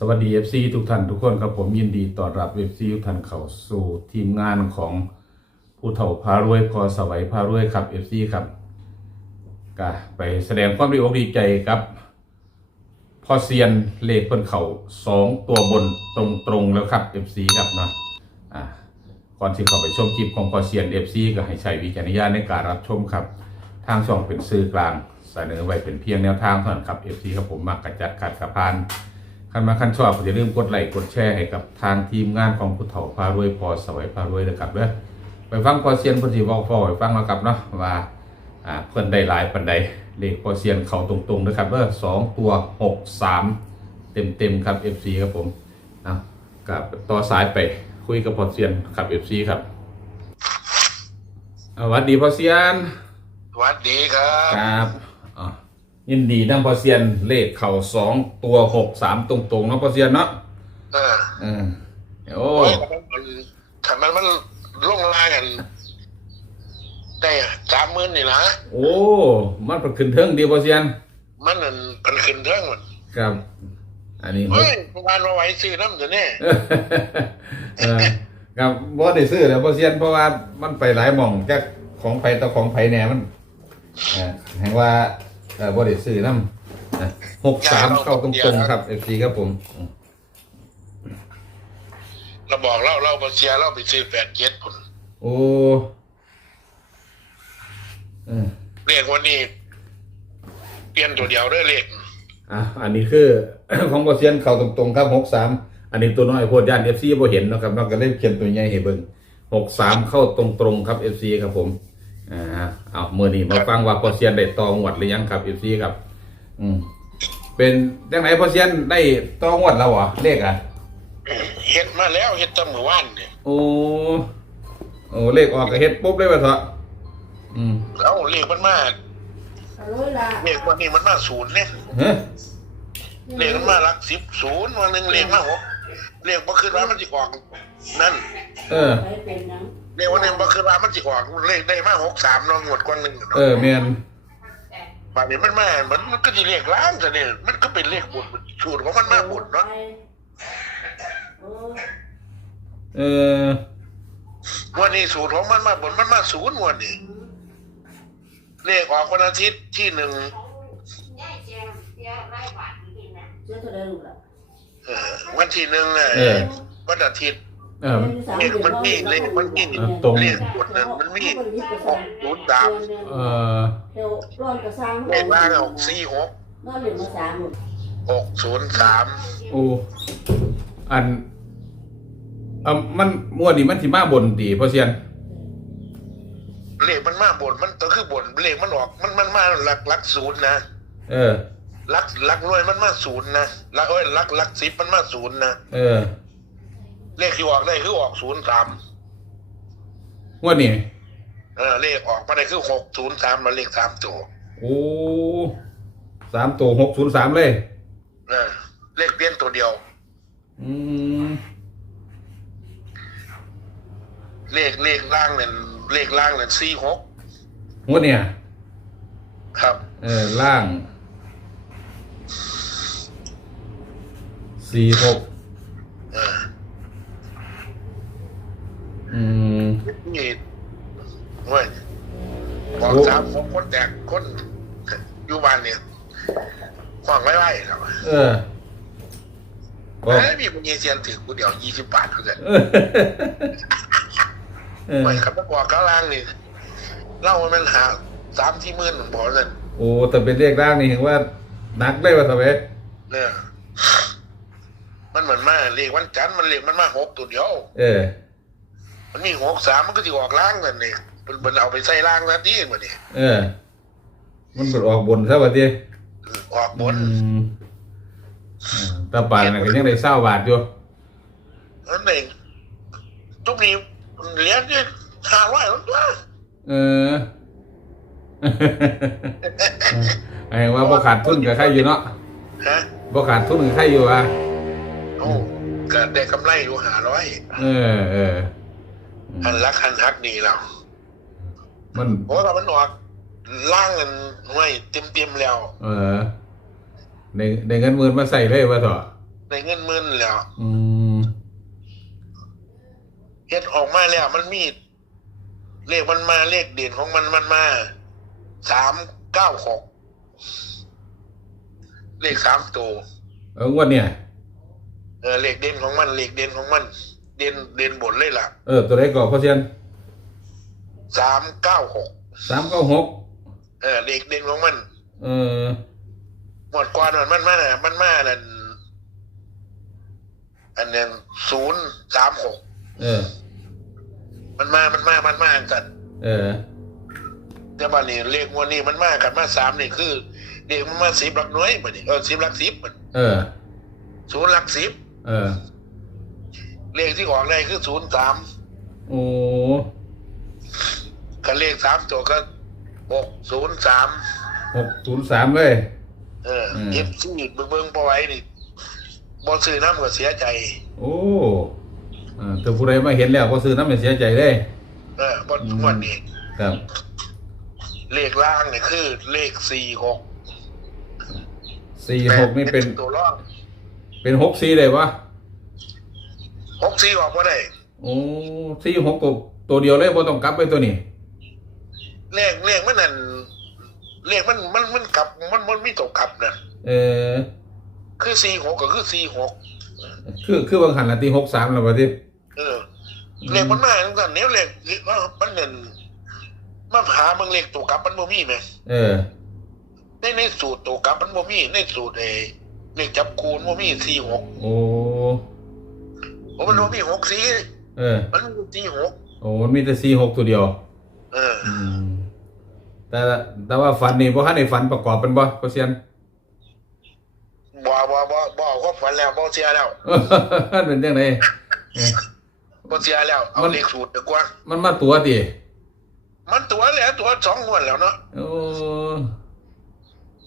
สวัสดี FC ทุกท่านทุกคนครับผมยินดีต้อนรับ FC ทุกท่านเข้าสู่ทีมงานของผู้เฒ่าพารวยพอสวัยพารวยครับ FC ครับก็ไปแสดงความดีอกดีใจครับพอเซียนเลขเพิ่นเข่าสองตัวบนตรงๆแล้วครับ FC ครับเนาะอ่าก่อนที่เข้าไปชมคลิปของพอเซียน FC ก็ให้ใช้วิจารณญาณในการรับชมครับ ทางช่องเป็นสื่อกลางเสนอไว้เป็นเพียงแนวทางเท่านั้นครับ FC ครับผมมากกระจัดขัดกระพาน คันมาคันชอบก็อย่าลืมกดไลค์กดแชร์ให้กับทางทีมงานของผู้เฒ่าพารวยพอสวัยพารวยนะครับเด้อไปฟังพอเซียนเพอสิเว้าฟอไปฟังแล้วครับเนาะว่าอ่าเพิ่นได้หลายปันใดเลขพอเซียนเข้าตรงๆนะครับเด้อสองตัวหกสามเต็มๆครับ FC ครับผมเอากับต่อสายไปคุยกับพอเซียนครับ FC ครับอ่าสวัสดีพอเซียนสวัสดีครับครับอะ ยินดีนำพอเซียนเลขเข่าสองตัวหกสามตรงๆเนาะพอเซียนเนาะเอออืมโอ้โอ้ยมันถ้ามันมันลงลากันได้สามหมื่นนี่นะโอ้ มันเป็นขึ้นเทิงดีพอเซียน มันนั่นเป็นขึ้นเรื่องมันครับ อันนี้เฮ้ยงานมาไหว้ซื้อน้ำเดี๋ยวนี้เออครับบ่ได้ซื้อแล้วพอเซียนเพราะว่ามันไปหลายหม่องจากของไผต่อของไผแหน่มันเอ่อแห่งว่า เออบ่ได้ซื้อนำหกสามเข้าตรงๆครับเอฟซีครับผมเราบอกเราเราบเชียร์เราไปซื้อแปดเจ็ดผลโอ้เออเลขวันนี้เปลี่ยนตัวเดียวด้วยเลขอะอันนี้คือ ของบอเซียนเข้าตรงๆครับหกสามอันนี้ตัวน้อยโพดย่านเอฟซีบ่เห็นเนาะครับนอกจากเล่นเขียนตัวใหญ่ให้เบิ่งหกสามเข้าตรงๆครับเอฟซีครับผม อ่าเอามือนี้มาฟังว่าพอเซียนได้ตองวดหรือยังครับเอฟซีครับ อืมเป็นยังไงพอเซียนได้ตองวดแล้วเหรอเลขอะเฮ็ดมาแล้วเฮ็ดตั้งเมื่อวานเนี่ยโอ้โอ้เลขออกก็เฮ็ดปุ๊บเลยว่าเถอะอืมเอ้าเลขมันมาอร่อยละเลขวันนี้มันมาศูนย์เนี่ยเฮ้ยเลขมันมาหลักสิบศูนย์วันหนึ่งเลขมาหกเลขบ่ขึ้นว่ามันจะออกนั่น เออไป เป็นหนังเลขวันหนึ่งบ่ขึ้นว่ามันจะออกเลขได้มาหกสามเนาะงวดกว่าหนึ่งเนาะเออแม่นป่านนี้มันมามันมันก็จะเรียกล้างแต่เนี่ยมันก็เป็นเลขบุญสูตรของมันมาบุญเนาะโอ้เออ วันนี้สูตรของมันมาบุญมันมาศูนย์วันนี้เลขออกวันอาทิตย์ที่หนึ่งเจ้าตัวได้ลูกละเอ่อวันที่หนึ่งน่ะเออ วันอาทิตย์ เออเลขมันมีเลขมันมีเออตรง เลขบุญนั้นมันมีหกศูนย์สามเออเทวร้อนกระซังเลขล่างออกสี่หกนอนเหลือมาสามหมดหกศูนย์สามโอ้อันเอ่ามันมั่วนี่มันสิมาบนดีพอเซียนเลขมันมาบุญมันก็คือบุญเลขมันออกมันมันมาหลักหลักศูนย์นะเออหลักหลักหน่วยมันมาศูนย์นะหลักเอ้ยหลักหลักสิบมันมาศูนย์นะเออ เลขที่ออกได้คือออกศูนย์สามมั่วนี่เออเลขออกมาได้คือหกศูนย์สามมาเลขสามตัวโอ้สามตัวหกศูนย์สามเลย เออเลขเปลี่ยนตัวเดียว อืมเลขเลขล่างเนี่ยเลขล่างเนี่ยสี่หกมั่วเนี่ยครับ เออล่างสี่หก เออ อืมนี่เว้ยออกสามหกคนแตกคนอยู่บ้านเนี่ยขวางไว้ไว้ครับเออบอกเอ้ยมีคนเยเซียนถือกูเดียวยี่สิบบาทเขาจะเออเออไม่ครับถ้าบอกข้างล่างนี่เล่ามันหาสามที่หมื่นผมบอกเลยโอ้แต่เป็นเลขร่างนี่เห็นว่านักได้ว่าทำไมเนี่ยมันเหมือนมาเลขวันจันทร์มันเลขมันมาหกตัวเดียว เออ มันมีหกสามมันก็จะออกล่างกันนี่มันมันเอาไปใส่ล่างนะที่มันนี่เออ มันกดออกบนซะว่าทีออกบนอืมอ่าแตาปานน่ะก็ยังได้เศร้าบาทอยู่นั่นเองทุกนี้เหรียญนี่ห้าร้อยแล้วตัวเออ ไอ้ว่าบ่ขาดทุนกับใครอยู่เนาะฮะบ่ขาดทุนกับใครอยู่อะ โอ้ก็ได้กำไรอยู่ห้าร้อย เออเออ หันรักหันฮักนี่เรามันเพราะว่ามันออกล่างกันไว้เต็มเต็มๆแล้ว เออในในเงินหมื่นมาใส่เลยว่าต่อได้เงินหมื่นแล้ว อืมเฮ็ดออกมาแล้ว มันมีเลขมันมาเลขเด่นของมันมันมาสามเก้าหกเลขสามตัวเอองวดเนี่ย เออเลขเด่นของมันเลขเด่นของมัน เด่นเด่นบนเลยล่ะ เออตัวไหนก่อนพ่อเซียนสามเก้าหกสามเก้าหกเออเลขเด่นของมัน เออหมดก่อนมันมันมาน่ะมันมานั่นอันนั้นศูนย์สามหกเออ มันมามันมามันมากันเออ แต่บัดนี้เลขงวดนี้มันมากันมาสามนี่คือเลขมันมาสิบหลักหน่วยบัดนี้เออสิบหลักสิบบัดเออ ศูนย์หลักสิบเออ เลขที่ออกได้คือศูนย์สามโอ้กับเลขสามตัวก็หกศูนย์สามหกศูนย์สามเลย เอออืมเอฟซีเบิ่งเบิ่งพอไว้นี่บอซื้อน้ำก็เสียใจ โอ้เออแต่ผู้ใดมาเห็นแล้วก็ซื้อน้ำไม่เสียใจได้ เออบออืมวันนี้ครับ เลขล่างเนี่ยคือ เลขสี่หกสี่หกนี่เป็นตัวรองเป็นหกสี่เลยวะหก สี่ออกมาได้ โอ้สี่หกตัวตัวเดียวเลยบ่ต้องกลับไปตัวนี้เลขเลขมันนั่นเลขมันมันมันกลับ มันมันไม่ตกกลับนะเออ คือสี่หกก็คือสี่หกคือคือบางหันละตีหกสามแล้ววะที่เออเลขมันมาทั้งนั้นเนี่ยเลขว่ามันนั่นมาหาเมืองเลขตัวกลับมันบ่มีไหมเออในในสูตรตัวกลับมันบ่มีในสูตรไอ้เลขจับคูณบ่มีสี่หกโอ้ โอ้มันบ่มีหกสี่เออ มันมีสี่หกโอ้มันมีแต่สี่หกตัวเดียว เอออืม แต่แต่ว่าฝันนี่บ่ทันได้ฝันประกอบเป็นบ่เปอร์เซ็นต์บ่บ่บ่บ่เอาความฝันแล้วบ่เสียแล้วเป็นจังไดเออ บ่เสียแล้วเอามัน เลขสูตรดีกว่า มันมาตัวติมันตัวแล้วตัวสองงวดแล้วเนาะโอ้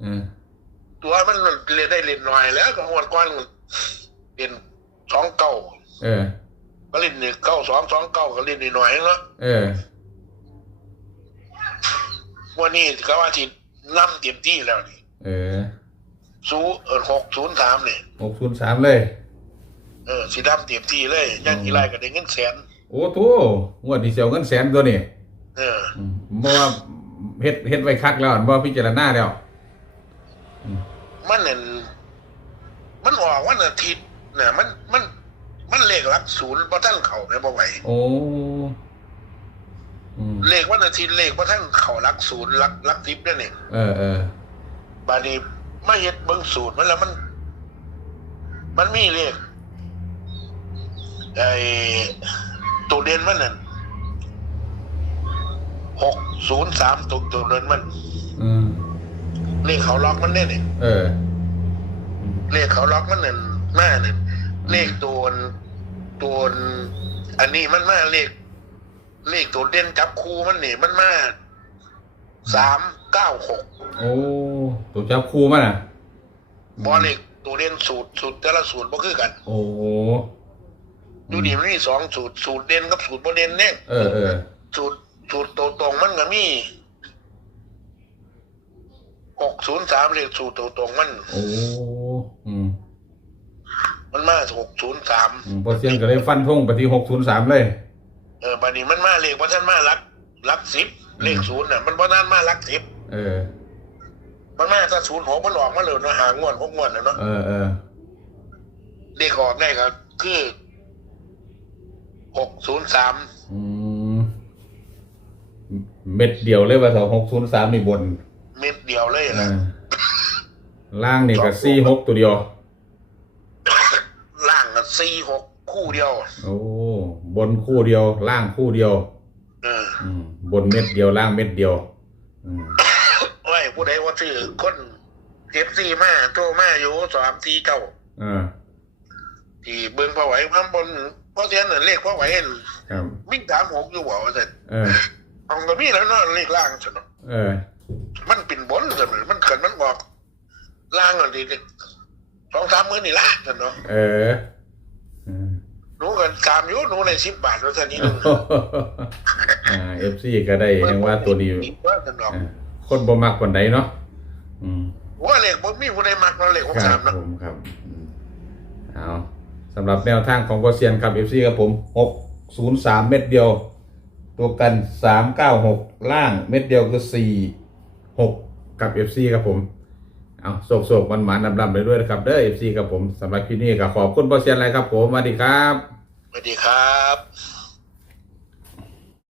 เออตัวมันเรียนได้เรียนหน่อยแล้วก็งวดก่อนเรียนสองเก้า เออ ก็เล่นหนึ่งเก้าสองสองเก้าก็เล่นนิดหน่อยเนาะเออวันนี้ก็ว่าที่นํเต็มที่แล้วนี่เออศูนย์เออหกศูนย์สามนี่หกศูนย์สามเลย เออสีดำเต็มที่เลยยังกี่ไรก็ได้เงินแสนโอ้โถงวดที่เสียวเงินแสนตัวนี่เอออืมเพราะว่าเฮ็ดเฮ็ดไว้คักแล้วอันบ่พิจารณาแล้ว มันเนี่ยมันออกวันอาทิตย์เนี่ยมันมัน มันเลขหลักศูนย์พอท่านเข่าไหมบ่ไหวโอ้อืมเลขวันอาทิตย์เลขพอท่านเข่าหลักศูนย์หลักหลักทิพย์นั่นเองเออเออบาดนี้มาเฮ็ดเบิ่งสูตรมันแล้วมัน มันมีเลขไอ้ตัวเด่นมันนั่นหกศูนย์สามตัวตัวเด่นมันอืมเลขเขาล็อกมันเนี่ยนี่เออเลขเขาล็อกมันนั่นมาเนี่ย เลขตัวตัวอันนี้มันมาเลข เลขตัวเด่นจับคู่มันนี่มันมาสามเก้าหกโอ้ตัวจับคู่มันอะบอเลขตัวเด่นสูตรสูตรแต่ละสูตรบ่คือกัน โอ้โหดูดิมันมีสองสูตรสูตรเด่นกับสูตรบ่เด่นเนี่ยเออเออสูตรสูตรตัวตรงมันก็มีหกศูนย์สามเลขสูตรตัวตรงมัน โอ้อืมมันมา หกศูนย์สามอืมพอเสียงก็เลยฟันธงไปที่หกศูนย์สามเลย เออบัดนี้มันมาเลขว่าท่านมาลักลักสิบเลขศูนย์น่ะมันว่าท่านมาลักสิบเออ มันมาถ้าศูนย์หกมันออกมาเลยเนาะหางวดหกงวดนะเนาะเออเออเลขออกได้ก็คือหกศูนย์สามอืมเม็ดเดียวเลยว่าสองหกศูนย์สามนี่บนเม็ดเดียวเลยเอนะอล่างนี่ก็สี่หกตัวเดียว ล่างก็สี่หก คู่เดียวโอ้บนคู่เดียว ล่างคู่เดียวเอออืมบนเม็ดเดียวล่างเม็ดเดียว อืมไว้ผู้ใดว่าซื้อคนเอฟซีมาโทรมาอยู่สามสี่เก้าเออที่เบิ่งพอไหวพันบนเพราะฉะนั้นเลขพอไหวเห็นครับมิ่งสามหกอยู่บ่ว่าแต่เออเอาก็มีแล้วเนาะเลขล่างสนอเออมันเป็นบนสนอมันเขินมันบอกล่างอันนี้สองสามมื้อนี่ละสนอเออเออ หนูกันสามอยู่หนูในสิบบาทแล้วท่านี้หนึงอ่าเอฟซีก็ได้ยังว่าตัวนี้ว่าสนอเออคนบ่มักคนใดเนาะอืมว่าเลขบ่มีผู้ใดมักเราะเลขของคสารัมบเนาะผมครับอืมเอาสำหรับแนวทางของกอเซียนครับ FC ครับผม603เม็ดเดียว ตัวกัน396ล่างเม็ดเดียวคือ4 6กับ FC ครับผม เอาโศกโศกมันหมานดำๆเลยด้วยนะครับเด้อฟซีครับผมสำหรับที่นี่ก็ขอบคุณบอเซียนอะไรครับผมสวัสดีครับสวัสดีครับ